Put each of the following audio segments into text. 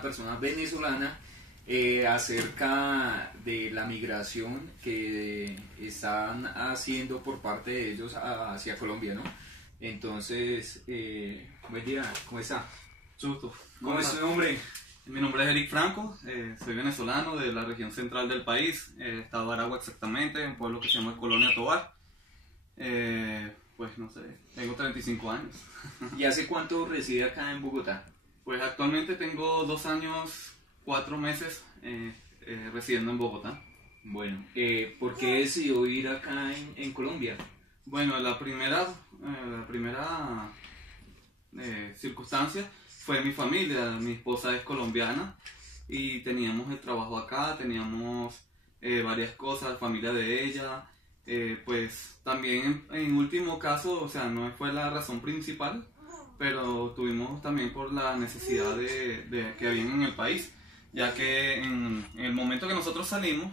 una persona venezolana acerca de la migración que están haciendo por parte de ellos hacia Colombia, ¿no? Entonces, buen día, ¿cómo está? Susto. ¿Cómo es su nombre? Mi nombre es Eric Franco, soy venezolano de la región central del país, estado de Aragua exactamente, un pueblo que se llama Colonia Tovar. Pues no sé, tengo 35 años. ¿Y hace cuánto reside acá en Bogotá? Pues actualmente tengo 2 años, 4 meses residiendo en Bogotá. Bueno, ¿por qué decidió ir acá en Colombia? Bueno, la primera circunstancia fue mi familia. Mi esposa es colombiana y teníamos el trabajo acá, teníamos varias cosas, familia de ella. Pues también en último caso, o sea, no fue la razón principal, pero tuvimos también por la necesidad que había en el país, ya que en el momento que nosotros salimos,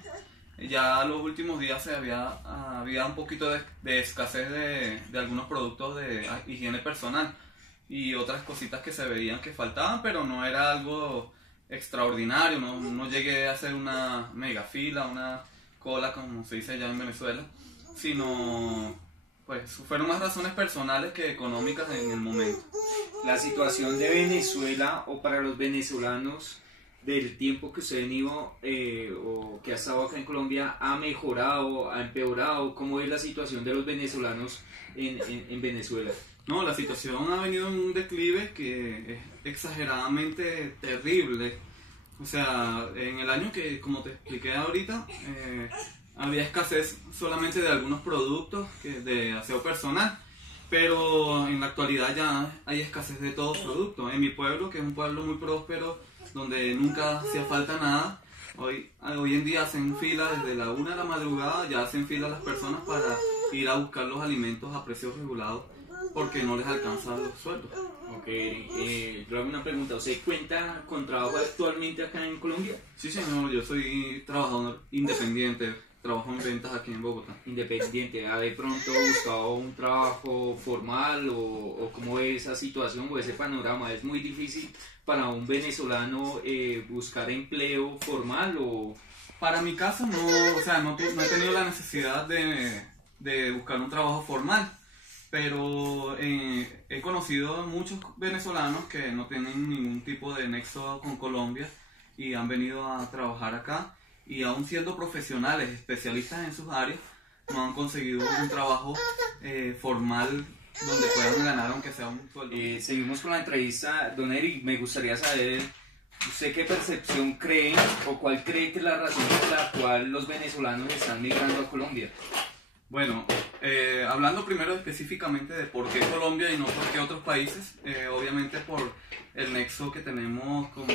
ya los últimos días había un poquito de escasez de algunos productos de higiene personal y otras cositas que se veían que faltaban, pero no era algo extraordinario, no llegué a hacer una mega fila, una cola como se dice allá en Venezuela, sino pues fueron más razones personales que económicas en el momento. La situación de Venezuela o para los venezolanos del tiempo que usted ha venido o que ha estado acá en Colombia, ¿ha mejorado, ha empeorado? ¿Cómo es la situación de los venezolanos en Venezuela? No, la situación ha venido en un declive que es exageradamente terrible. O sea, en el año que, como te expliqué ahorita, había escasez solamente de algunos productos de aseo personal, pero en la actualidad ya hay escasez de todos los productos. En mi pueblo, que es un pueblo muy próspero, donde nunca hacía falta nada, hoy en día hacen fila desde la 1 de la madrugada, ya hacen fila las personas para ir a buscar los alimentos a precios regulados porque no les alcanzan los sueldos. Ok, yo hago una pregunta, ¿usted cuenta con trabajo actualmente acá en Colombia? Sí, señor, yo soy trabajador independiente, trabajo en ventas aquí en Bogotá. Independiente, ¿ha de pronto buscado un trabajo formal o cómo es esa situación o ese panorama? ¿Es muy difícil para un venezolano buscar empleo formal o...? Para mi caso no, o sea, no he tenido la necesidad de buscar un trabajo formal, pero he conocido muchos venezolanos que no tienen ningún tipo de nexo con Colombia y han venido a trabajar acá y aún siendo profesionales, especialistas en sus áreas, no han conseguido un trabajo formal donde puedan ganar aunque sea un sueldo. Seguimos con la entrevista, don Eric. Me gustaría saber, ¿usted qué percepción cree o cuál cree que es la razón por la cual los venezolanos están migrando a Colombia? Bueno, hablando primero específicamente de por qué Colombia y no por qué otros países, obviamente por el nexo que tenemos como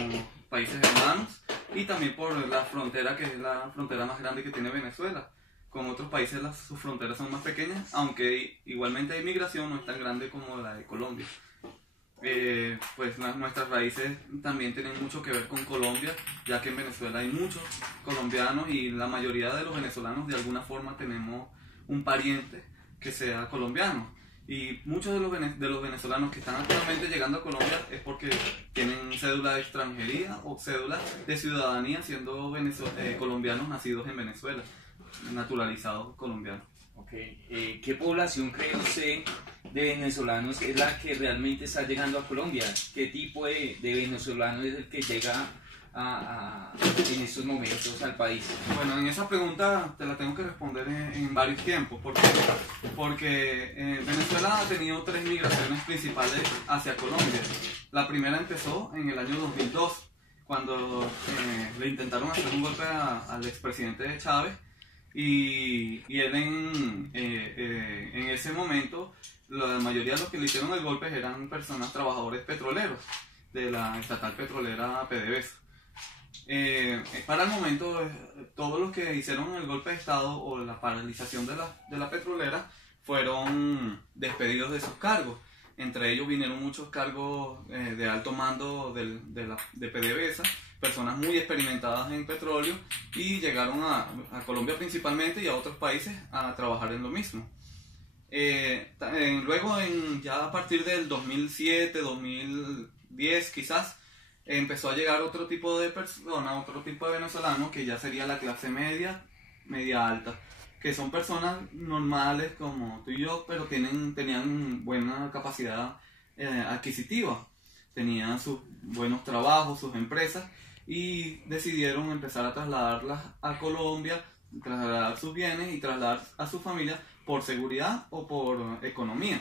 países hermanos y también por la frontera, que es la frontera más grande que tiene Venezuela. Con otros países sus fronteras son más pequeñas, aunque igualmente hay migración, no es tan grande como la de Colombia. Pues nuestras raíces también tienen mucho que ver con Colombia, ya que en Venezuela hay muchos colombianos y la mayoría de los venezolanos de alguna forma tenemos un pariente que sea colombiano. Y muchos de los venezolanos que están actualmente llegando a Colombia es porque tienen cédula de extranjería o cédula de ciudadanía siendo colombianos nacidos en Venezuela, naturalizados colombianos. Okay. ¿Qué población cree usted de venezolanos es la que realmente está llegando a Colombia? ¿Qué tipo de venezolano es el que llega en estos momentos al país? Bueno, en esa pregunta te la tengo que responder en varios tiempos, porque Venezuela ha tenido 3 migraciones principales hacia Colombia. La primera empezó en el año 2002, cuando le intentaron hacer un golpe al expresidente Chávez, y él en ese momento, la mayoría de los que le hicieron el golpe eran trabajadores petroleros de la estatal petrolera PDVSA. Para el momento, todos los que hicieron el golpe de estado o la paralización de la petrolera fueron despedidos de sus cargos. Entre ellos vinieron muchos cargos de alto mando de PDVSA, personas muy experimentadas en petróleo, y llegaron a Colombia principalmente y a otros países a trabajar en lo mismo. Luego, ya a partir del 2007, 2010 quizás, empezó a llegar otro tipo de personas, otro tipo de venezolanos, que ya sería la clase media, media alta, que son personas normales como tú y yo, pero tenían buena capacidad adquisitiva, tenían sus buenos trabajos, sus empresas, y decidieron empezar a trasladarlas a Colombia, trasladar sus bienes y trasladar a su familia por seguridad o por economía.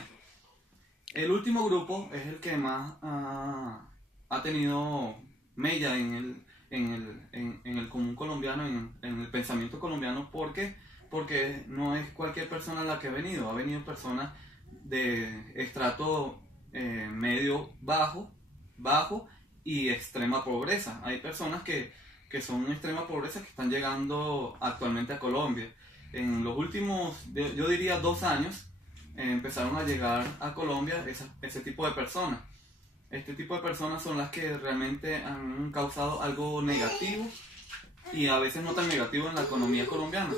El último grupo es el que más ha tenido mella en el común colombiano, en el pensamiento colombiano. ¿Por qué? Porque no es cualquier persona la que ha venido personas de estrato medio bajo y extrema pobreza. Hay personas que son extrema pobreza que están llegando actualmente a Colombia. En los últimos, yo diría 2 años, empezaron a llegar a Colombia ese tipo de personas. Este tipo de personas son las que realmente han causado algo negativo, y a veces no tan negativo, en la economía colombiana,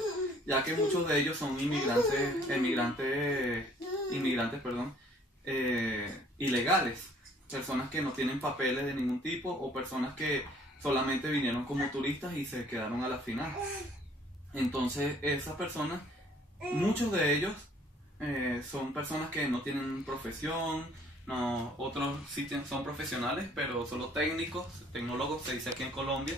ya que muchos de ellos son inmigrantes ilegales, personas que no tienen papeles de ningún tipo, o personas que solamente vinieron como turistas y se quedaron a la final. Entonces esas personas, muchos de ellos son personas que no tienen profesión, otros sí son profesionales, pero solo tecnólogos se dice aquí en Colombia,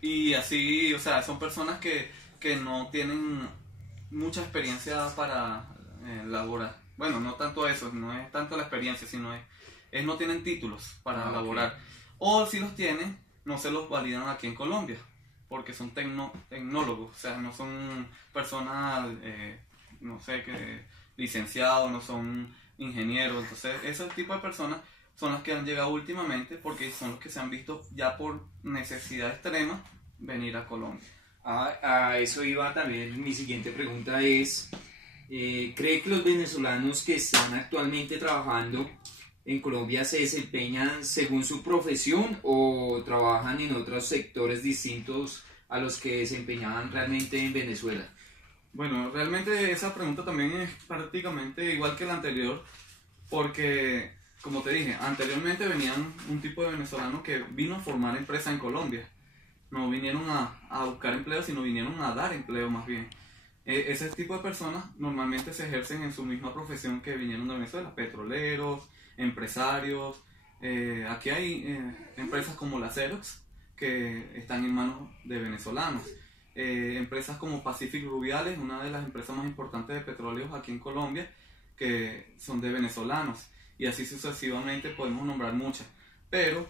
y así, o sea, son personas que no tienen mucha experiencia para laborar. Bueno, no tanto eso, no es tanto la experiencia, sino es no tienen títulos para laborar. O si los tienen, no se los validan aquí en Colombia, porque son tecnólogos, o sea, no son personas, no sé, licenciados, no son ingenieros. Entonces, ese tipo de personas son las que han llegado últimamente, porque son los que se han visto ya por necesidad extrema venir a Colombia. A eso iba también mi siguiente pregunta es, ¿cree que los venezolanos que están actualmente trabajando en Colombia se desempeñan según su profesión o trabajan en otros sectores distintos a los que desempeñaban realmente en Venezuela? Bueno, realmente esa pregunta también es prácticamente igual que la anterior, porque, como te dije, anteriormente venían un tipo de venezolano que vino a formar empresa en Colombia. No vinieron a buscar empleo, sino vinieron a dar empleo más bien. Ese tipo de personas normalmente se ejercen en su misma profesión que vinieron de Venezuela: petroleros, empresarios. Aquí hay empresas como la Xerox que están en manos de venezolanos. Empresas como Pacific Rubiales, una de las empresas más importantes de petróleos aquí en Colombia, que son de venezolanos, y así sucesivamente podemos nombrar muchas. Pero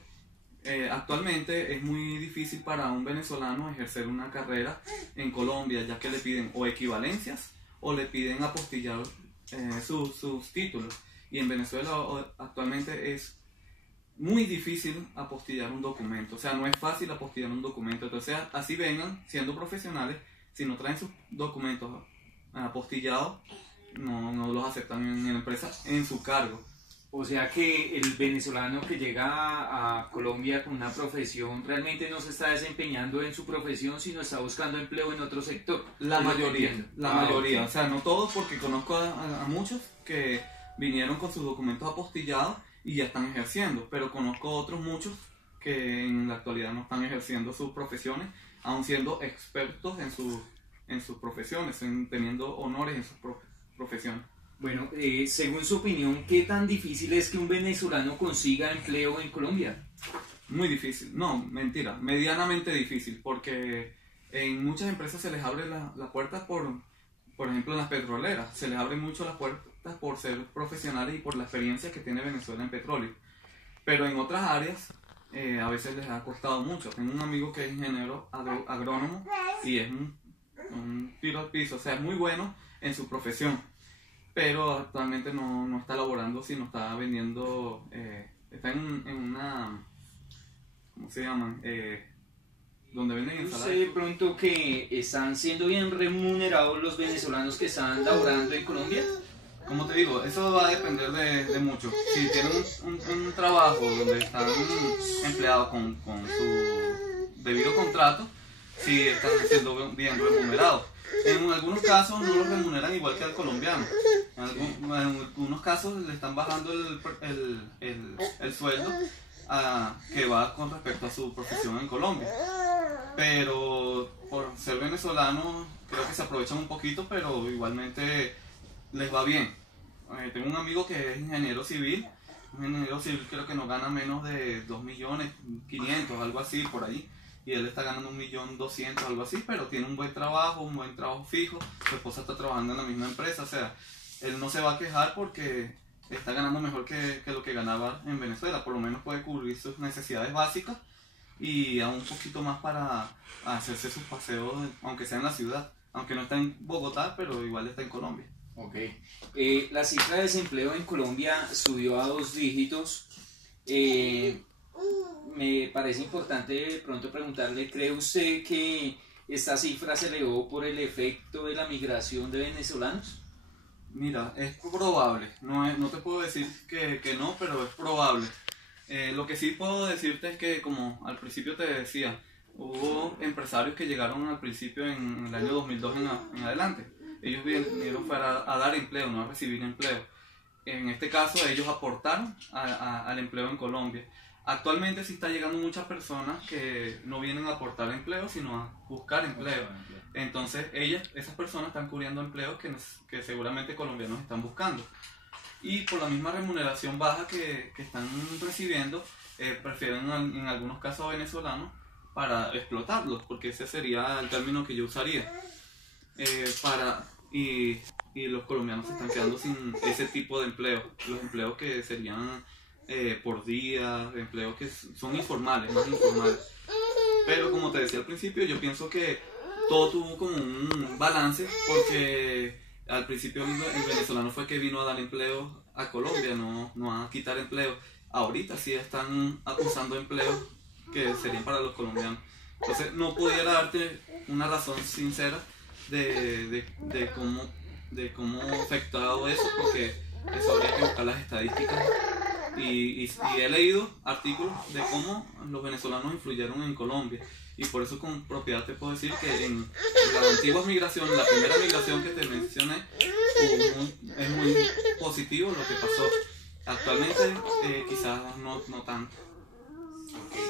actualmente es muy difícil para un venezolano ejercer una carrera en Colombia, ya que le piden o equivalencias o le piden apostillar sus títulos, y en Venezuela actualmente es muy difícil apostillar un documento. O sea, no es fácil apostillar un documento. Entonces, así vengan siendo profesionales, si no traen sus documentos apostillados, no los aceptan en la empresa en su cargo. O sea que el venezolano que llega a Colombia con una profesión realmente no se está desempeñando en su profesión, sino está buscando empleo en otro sector. La mayoría. Okay. O sea, no todos, porque conozco a muchos que vinieron con sus documentos apostillados y ya están ejerciendo, pero conozco otros muchos que en la actualidad no están ejerciendo sus profesiones, aun siendo expertos en sus profesiones, teniendo honores en sus profesiones. Bueno, según su opinión, ¿qué tan difícil es que un venezolano consiga empleo en Colombia? Muy difícil. No, mentira, medianamente difícil, porque en muchas empresas se les abre la puerta por ejemplo, en las petroleras, se les abren mucho las puertas por ser profesionales y por la experiencia que tiene Venezuela en petróleo. Pero en otras áreas a veces les ha costado mucho. Tengo un amigo que es ingeniero agrónomo y es un tiro al piso, o sea, es muy bueno en su profesión, pero actualmente no está laborando, sino está vendiendo, está en una, ¿cómo se llaman? Donde venden ensaladas. Yo sé de pronto que están siendo bien remunerados los venezolanos que están laborando en Colombia. Como te digo, eso va a depender de mucho. Si tienen un trabajo donde están empleados con su debido contrato, sí están siendo bien remunerados. En algunos casos no los remuneran igual que al colombiano. En algunos casos le están bajando el sueldo, que va con respecto a su profesión en Colombia. Pero por ser venezolano creo que se aprovechan un poquito, pero igualmente les va bien. Tengo un amigo que es ingeniero civil. Un ingeniero civil creo que no gana menos de 2.500.000, algo así por ahí. Y él está ganando 1.200.000, algo así, pero tiene un buen trabajo fijo. Su esposa está trabajando en la misma empresa, o sea, él no se va a quejar porque está ganando mejor que lo que ganaba en Venezuela. Por lo menos puede cubrir sus necesidades básicas y aún un poquito más para hacerse sus paseos, aunque sea en la ciudad. Aunque no está en Bogotá, pero igual está en Colombia. Ok. La cifra de desempleo en Colombia subió a 2 dígitos. Me parece importante de pronto preguntarle, ¿cree usted que esta cifra se elevó por el efecto de la migración de venezolanos? Mira, es probable, no te puedo decir que no, pero es probable. Lo que sí puedo decirte es que, como al principio te decía, hubo empresarios que llegaron al principio en el año 2002 en adelante. Ellos vinieron a dar empleo, no a recibir empleo. En este caso, ellos aportaron al empleo en Colombia. Actualmente sí está llegando muchas personas que no vienen a aportar empleo, sino a buscar empleo. Entonces, esas personas están cubriendo empleos que seguramente colombianos están buscando. Y por la misma remuneración baja que están recibiendo, prefieren en algunos casos a venezolanos para explotarlos, porque ese sería el término que yo usaría. Y los colombianos se están quedando sin ese tipo de empleo, los empleos que serían por día, empleos que son informales, más informales. Pero como te decía al principio, yo pienso que todo tuvo como un balance, porque al principio el venezolano fue que vino a dar empleo a Colombia, no a quitar empleo. Ahorita sí están usando empleos que serían para los colombianos. Entonces no pudiera darte una razón sincera de cómo ha afectado eso, porque eso habría que buscar las estadísticas. Y he leído artículos de cómo los venezolanos influyeron en Colombia, y por eso con propiedad te puedo decir que en la antigua migración, la primera migración que te mencioné, es muy positivo lo que pasó. Actualmente quizás no tanto.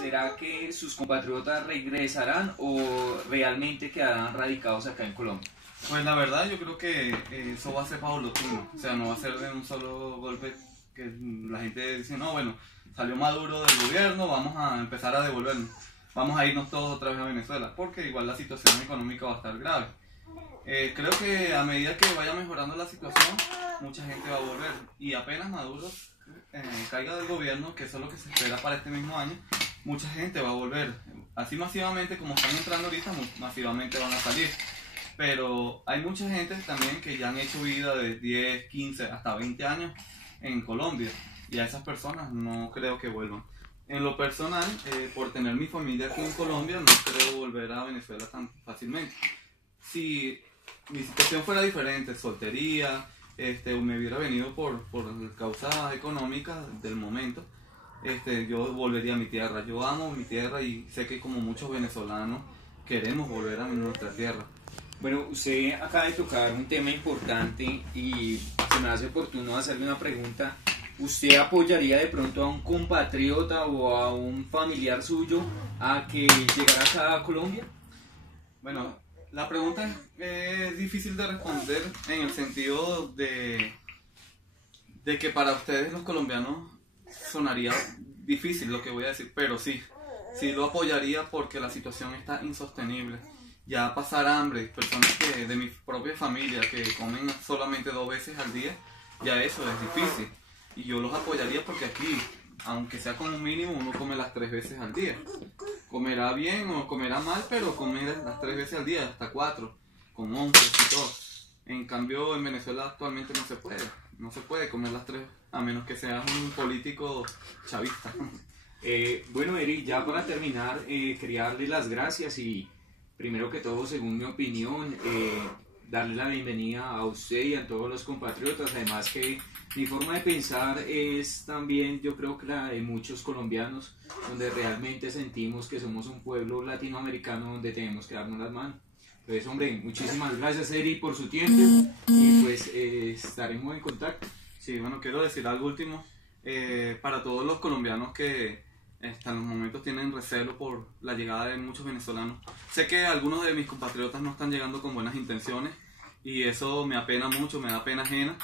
¿Será que sus compatriotas regresarán o realmente quedarán radicados acá en Colombia? Pues la verdad yo creo que eso va a ser paulatino, o sea, no va a ser de un solo golpe que la gente dice, no, bueno, salió Maduro del gobierno, vamos a empezar a devolvernos, vamos a irnos todos otra vez a Venezuela, porque igual la situación económica va a estar grave. Creo que a medida que vaya mejorando la situación, mucha gente va a volver, y apenas Maduro caiga del gobierno, que eso es lo que se espera para este mismo año, mucha gente va a volver, así masivamente como están entrando ahorita, masivamente van a salir. Pero hay mucha gente también que ya han hecho vida de 10, 15, hasta 20 años en Colombia, y a esas personas no creo que vuelvan. En lo personal, por tener mi familia aquí en Colombia, no creo volver a Venezuela tan fácilmente. Si mi situación fuera diferente, soltería, o me hubiera venido por causas económicas del momento, yo volvería a mi tierra. Yo amo mi tierra y sé que como muchos venezolanos queremos volver a nuestra tierra. Bueno, usted acaba de tocar un tema importante y se me hace oportuno hacerle una pregunta. ¿Usted apoyaría de pronto a un compatriota o a un familiar suyo a que llegara acá a Colombia? Bueno, la pregunta es difícil de responder en el sentido de que para ustedes los colombianos sonaría difícil lo que voy a decir, pero sí lo apoyaría porque la situación está insostenible. Ya pasar hambre, personas de mi propia familia que comen solamente 2 veces al día, ya eso es difícil. Y yo los apoyaría porque aquí, aunque sea como un mínimo, uno come las 3 veces al día. Comerá bien o comerá mal, pero comer las 3 veces al día, hasta 4, con onces y todo. En cambio, en Venezuela actualmente no se puede comer las 3, a menos que seas un político chavista. Bueno, Eri, ya para terminar, quería darle las gracias y primero que todo, según mi opinión, darle la bienvenida a usted y a todos los compatriotas. Además que mi forma de pensar es también, yo creo que la de muchos colombianos, donde realmente sentimos que somos un pueblo latinoamericano donde tenemos que darnos las manos. Entonces, hombre, muchísimas gracias, Eri, por su tiempo y pues estaremos en contacto. Sí, bueno, quiero decir algo último para todos los colombianos que hasta en los momentos tienen recelo por la llegada de muchos venezolanos. Sé que algunos de mis compatriotas no están llegando con buenas intenciones y eso me apena mucho, me da pena ajena,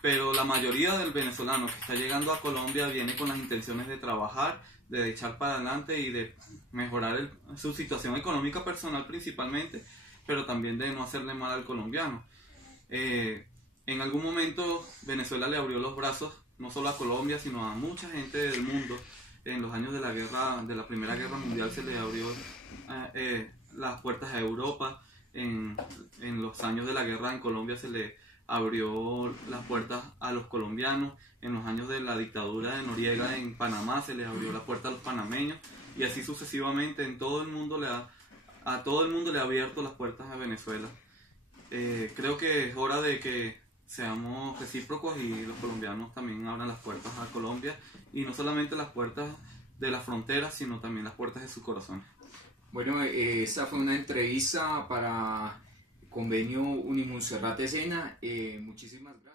pero la mayoría del venezolano que está llegando a Colombia viene con las intenciones de trabajar, de echar para adelante y de mejorar su situación económica personal principalmente, pero también de no hacerle mal al colombiano. En algún momento Venezuela le abrió los brazos no solo a Colombia, sino a mucha gente del mundo. En los años de la Primera Guerra Mundial se le abrió las puertas a Europa. En los años de la guerra en Colombia se le abrió las puertas a los colombianos. En los años de la dictadura de Noriega en Panamá se le abrió la puerta a los panameños. Y así sucesivamente en todo el mundo a todo el mundo le ha abierto las puertas a Venezuela. Creo que es hora de que seamos recíprocos y los colombianos también abran las puertas a Colombia, y no solamente las puertas de las fronteras, sino también las puertas de sus corazones. Bueno, esta fue una entrevista para Convenio Unimonserrate Sena. Muchísimas gracias.